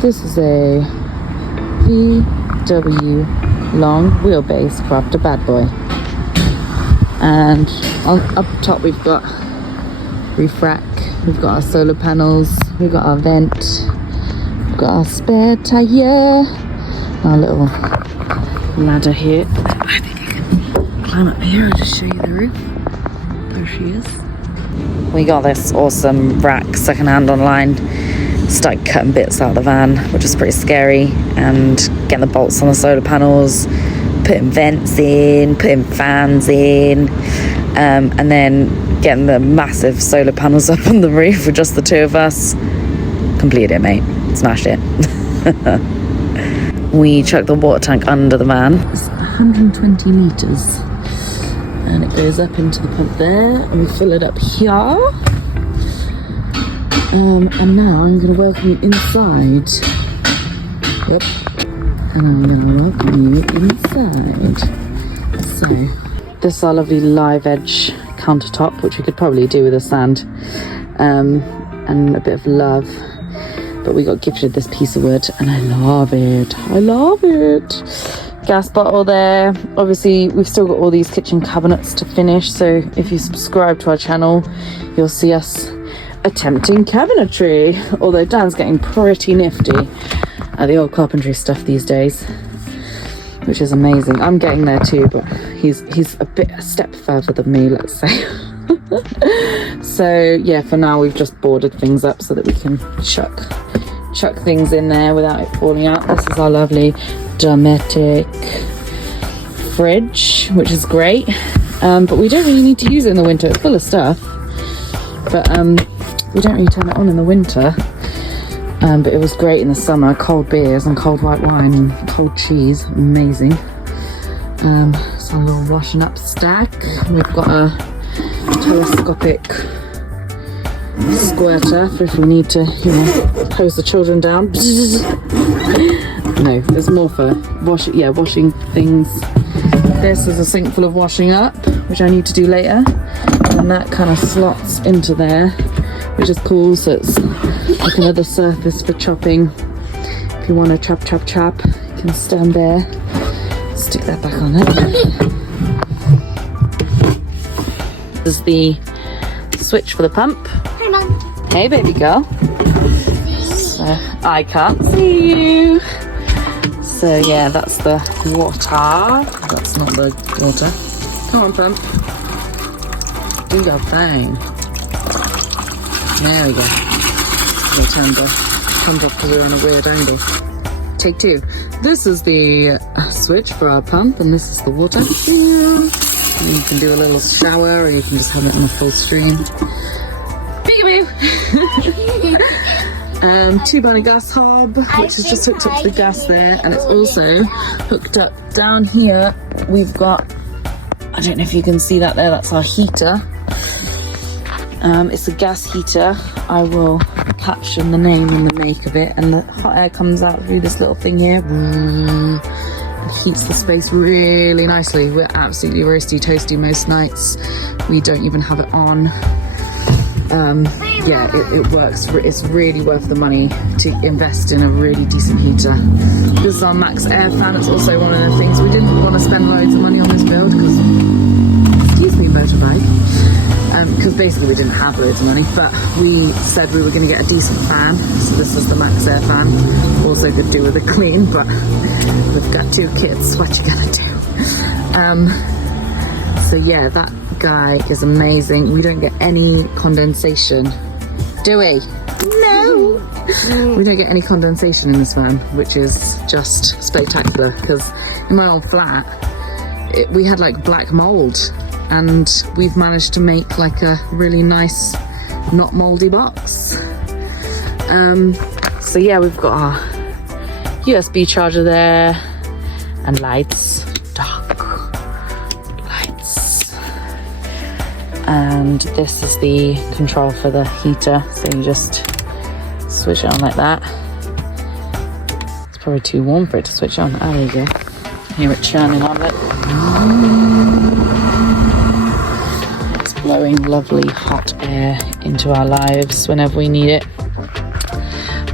This is a VW long wheelbase crafter bad boy. And up top we've got roof rack, we've got our solar panels, we've got our vent, we've got our spare tire, our little ladder here. I think I can climb up here and just show you the roof. There she is. We got this awesome rack secondhand online. Started cutting bits out of the van, which is pretty scary, and getting the bolts on the solar panels, putting vents in, putting fans in, and then getting the massive solar panels up on the roof with just the two of us. Completed it, mate. Smashed it. We chucked the water tank under the van. It's 120 litres, and it goes up into the pump there, and we fill it up here. And now I'm going to welcome you inside. Yep. And I'm going to welcome you inside. So, this is our lovely live edge countertop, which we could probably do with a sand and a bit of love. But we got gifted this piece of wood, and I love it. I love it. Gas bottle there. Obviously, we've still got all these kitchen cabinets to finish. So, if you subscribe to our channel, you'll see us attempting cabinetry, although Dan's getting pretty nifty at the old carpentry stuff these days, which is amazing. I'm getting there too, but he's a step further than me, let's say. So yeah, for now we've just boarded things up so that we can chuck things in there without it falling out. This is our lovely Dometic fridge, which is great, but we don't really need to use it in the winter. It's full of stuff, but we don't really turn it on in the winter, but it was great in the summer. Cold beers and cold white wine and cold cheese, amazing. So a little washing up stack. We've got a telescopic squirter for if we need to, hose the children down. No, there's more for washing things. This is a sink full of washing up, which I need to do later, and that kind of slots into there, which is cool. So it's like another surface for chopping. If you want to chop, you can stand there, stick that back on there. This is the switch for the pump. Hi, Mum. Hey, baby girl. So I can't see you. So yeah, that's the water. That's not the water. Come on, pump. Do your thing. There we go. We'll turn the pump off because we're on a weird angle. Take two. This is the switch for our pump, and this is the water. And you can do a little shower, or you can just have it on a full stream. Peekaboo! 2-burner gas hob, which is just hooked up to the gas there, and it's also hooked up down here. We've got, I don't know if you can see that there, that's our heater. It's a gas heater. I will caption the name and the make of it, and the hot air comes out through this little thing here. It heats the space really nicely. We're absolutely roasty toasty most nights. We don't even have it on. Yeah, it works. It's really worth the money to invest in a really decent heater. This is our max air fan. It's also one of the things we didn't want to spend loads of money on this build because, excuse me, motorbike, because basically we didn't have loads of money, but we said we were going to get a decent fan. So this is the max air fan. Also could do with a clean, but we've got 2 kids. What you gonna do? So yeah, that guy is amazing. We don't get any condensation, do we? No, we don't get any condensation in this van, which is just spectacular, because in my old flat we had like black mold, and we've managed to make like a really nice not moldy box. So yeah, we've got our USB charger there and lights, dark lights, and this is the control for the heater, so you just switch it on like that. It's probably too warm for it to switch on. Oh, there you go. Hear it churning on it. It's blowing lovely hot air into our lives whenever we need it.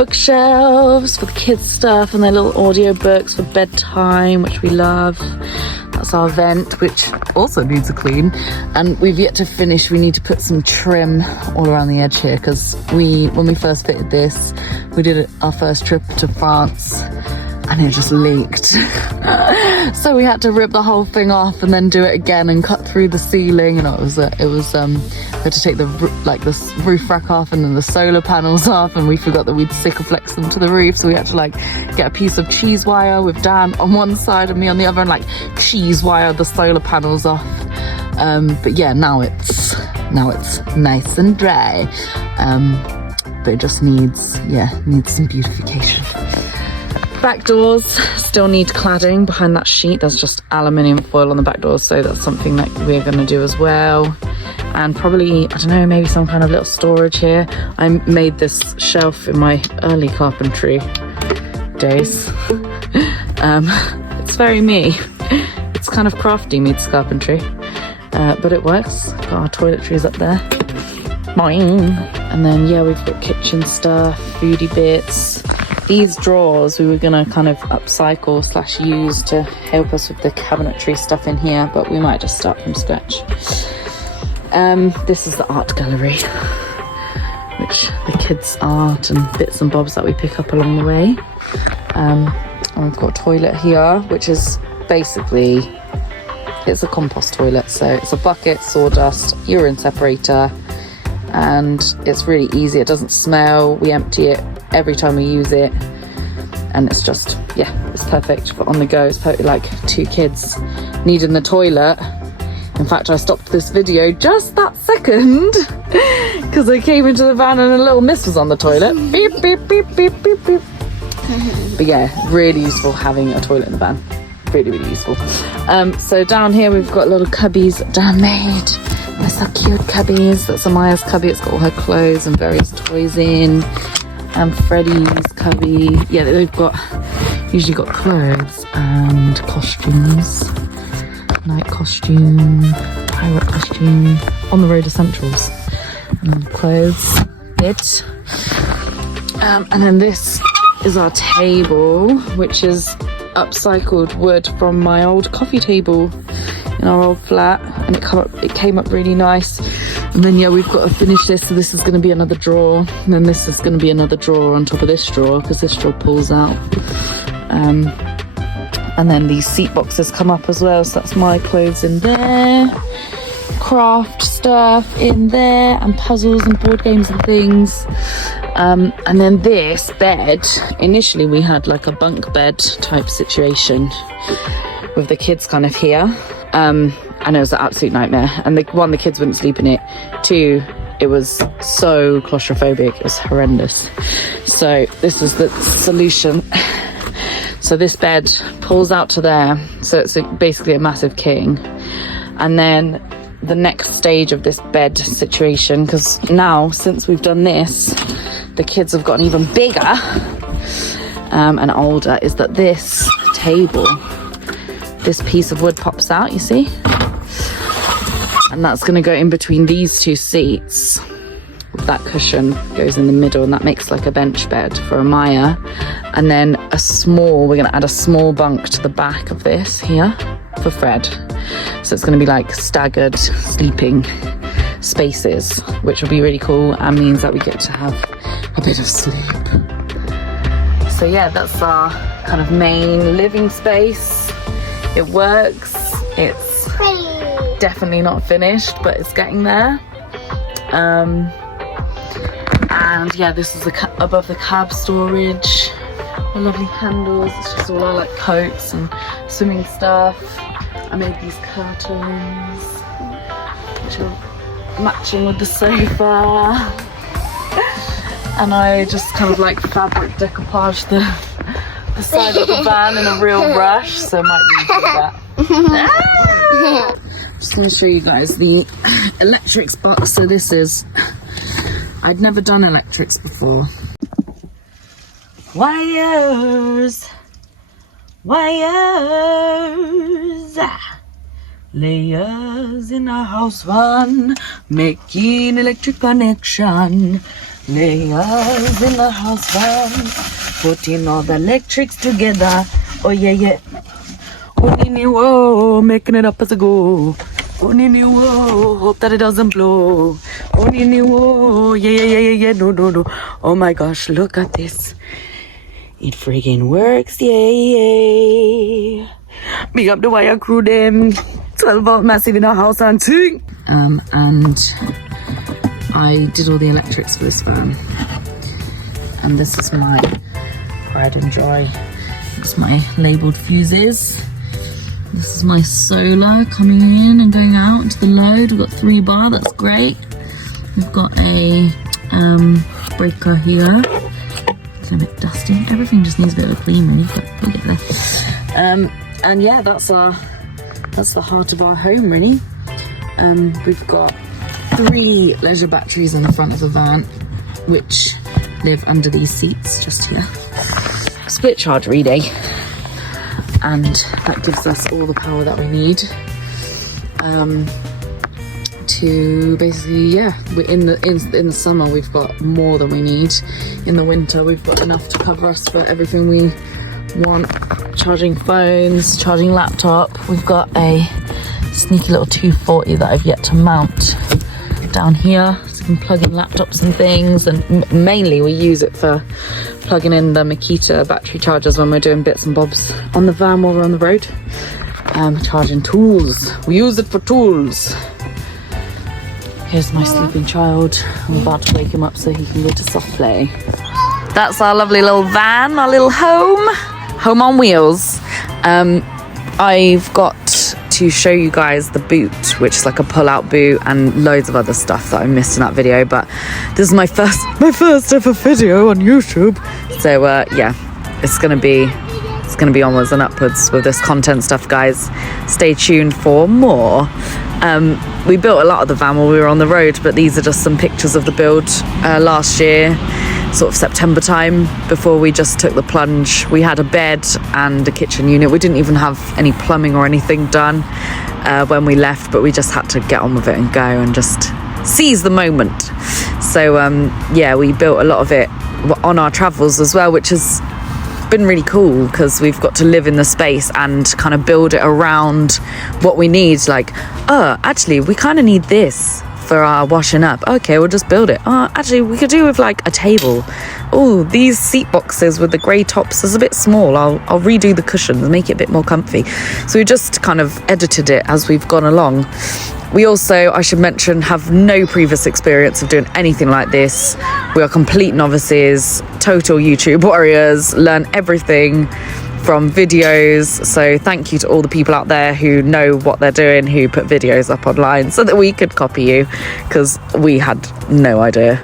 bookshelves for the kids stuff and their little audio books for bedtime, which we love. That's our vent, which also needs a clean, and we've yet to finish. We need to put some trim all around the edge here, because when we first fitted this, we did our first trip to France and it just leaked. So we had to rip the whole thing off and then do it again and cut through the ceiling, and we had to take the roof rack off and then the solar panels off, and we forgot that we'd Sikaflex them to the roof, so we had to like get a piece of cheese wire with Dan on one side and me on the other and like cheese wire the solar panels off. But yeah, now it's nice and dry, but it just needs some beautification. Back doors still need cladding behind that sheet. There's just aluminium foil on the back doors, so that's something that we're going to do as well. And probably, I don't know, maybe some kind of little storage here. I made this shelf in my early carpentry days. It's very me. It's kind of crafty meets carpentry, but it works. Got our toiletries up there. Boing. And then yeah, we've got kitchen stuff, foodie bits. These drawers we were gonna kind of upcycle / use to help us with the cabinetry stuff in here, but we might just start from scratch. This is the art gallery, which the kids' art and bits and bobs that we pick up along the way. And we've got a toilet here, which is basically, it's a compost toilet. So it's a bucket, sawdust, urine separator, and it's really easy. It doesn't smell. We empty it every time we use it, and it's just, yeah, it's perfect for on the go. It's perfect, like 2 kids needing the toilet. In fact, I stopped this video just that second because I came into the van and a little miss was on the toilet. Beep, beep, beep, beep, beep, beep. But yeah, really useful having a toilet in the van. Really, really useful. So down here we've got little cubbies Dan made. They're so cute cubbies. That's Amaya's cubby. It's got all her clothes and various toys in. And Freddie's cubby. Yeah, they've usually got clothes and costumes. Night costume, pirate costume, on the road essentials, and clothes bit. And then this is our table, which is upcycled wood from my old coffee table in our old flat, and it came up really nice. And then yeah, we've got to finish this, so this is going to be another drawer, and then this is going to be another drawer on top of this drawer, because this drawer pulls out. And then these seat boxes come up as well, so that's my clothes in there, craft stuff in there, and puzzles and board games and things. And then this bed, initially we had like a bunk bed type situation with the kids kind of here. And it was an absolute nightmare. And the kids wouldn't sleep in it. 2, it was so claustrophobic, it was horrendous. So this is the solution. So this bed pulls out to there. So it's basically a massive king. And then the next stage of this bed situation, because now since we've done this, the kids have gotten even bigger and older, is that this table, this piece of wood pops out, you see? And that's going to go in between these 2 seats. That cushion goes in the middle, and that makes like a bench bed for Amaya. And then we're going to add a small bunk to the back of this here for Fred. So it's going to be like staggered sleeping spaces, which will be really cool and means that we get to have a bit of sleep. So yeah, that's our kind of main living space. It works. It's definitely not finished, but it's getting there. And yeah, this is above the cab storage. The lovely handles. It's just all our like coats and swimming stuff. I made these curtains, which are matching with the sofa. And I just kind of like fabric decoupage the side of the van in a real rush, so I might redo that. Just going to show you guys the electrics box. So this is, I'd never done electrics before. Wires, layers in a house one, making electric connection. Laying eyes in the house van, putting all the electrics together. Oh yeah, yeah. Oh nini, whoa, making it up as I go. Oh nini, whoa, hope that it doesn't blow. Oh nini, whoa, yeah, yeah, yeah, yeah, yeah, no, no, no. Oh my gosh, look at this. It friggin' works, yay. Big up the wire crew, them. 12 volt massive in our house and ting. And I did all the electrics for this van. And this is my pride and joy. It's my labelled fuses. This is my solar coming in and going out into the load. We've got 3 bar, that's great. We've got a breaker here. It's a bit dusty. Everything just needs a bit of a clean really, but we'll get there. And yeah, that's the heart of our home really. We've got 3 leisure batteries in the front of the van, which live under these seats just here. Split charge relay, and that gives us all the power that we need to basically, yeah, we're in the summer we've got more than we need. In the winter we've got enough to cover us for everything we want. Charging phones, charging laptop. We've got a sneaky little 240 that I've yet to mount down here, so we can plug in laptops and things, and mainly we use it for plugging in the Makita battery chargers when we're doing bits and bobs on the van while we're on the road. Charging tools, we use it for tools. Here's my sleeping child. I'm about to wake him up so he can go to soft play. That's our lovely little van, our little home on wheels. I've got to show you guys the boot, which is like a pull-out boot, and loads of other stuff that I missed in that video, but this is my first ever video on YouTube, so yeah, it's gonna be onwards and upwards with this content stuff, guys. Stay tuned for more. We built a lot of the van while we were on the road, but these are just some pictures of the build last year, sort of September time, before we just took the plunge. We had a bed and a kitchen unit. We didn't even have any plumbing or anything done when we left, but we just had to get on with it and go and just seize the moment. So yeah, we built a lot of it on our travels as well, which has been really cool because we've got to live in the space and kind of build it around what we need. Like, oh, actually we kind of need this for our washing up. Okay, we'll just build it. Oh, actually we could do with like a table. Oh, these seat boxes with the grey tops is a bit small. I'll redo the cushions, make it a bit more comfy. So we just kind of edited it as we've gone along. We also, I should mention, have no previous experience of doing anything like this. We are complete novices, total YouTube warriors, learn everything from videos. So thank you to all the people out there who know what they're doing, who put videos up online so that we could copy you, because we had no idea.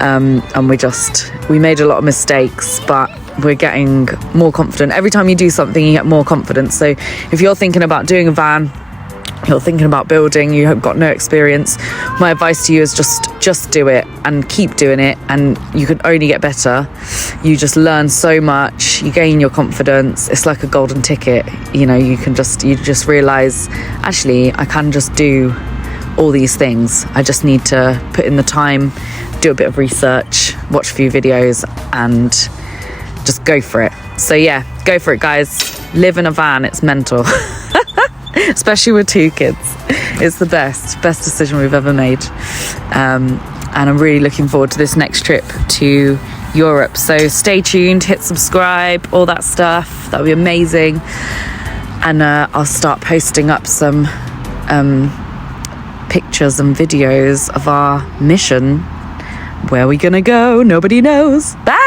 And we made a lot of mistakes, but we're getting more confident. Every time you do something, you get more confidence. So if you're thinking about doing a van, you're thinking about building, you have got no experience, my advice to you is just do it and keep doing it, and you can only get better. You just learn so much, you gain your confidence. It's like a golden ticket, you know. You just realize, actually I can just do all these things. I just need to put in the time, do a bit of research, watch a few videos, and just go for it. So yeah, go for it, guys. Live in a van, it's mental. Especially with 2 kids. It's the best decision we've ever made. And I'm really looking forward to this next trip to Europe. So stay tuned, hit subscribe, all that stuff. That'll be amazing. And I'll start posting up some pictures and videos of our mission. Where are we gonna go? Nobody knows. Bye!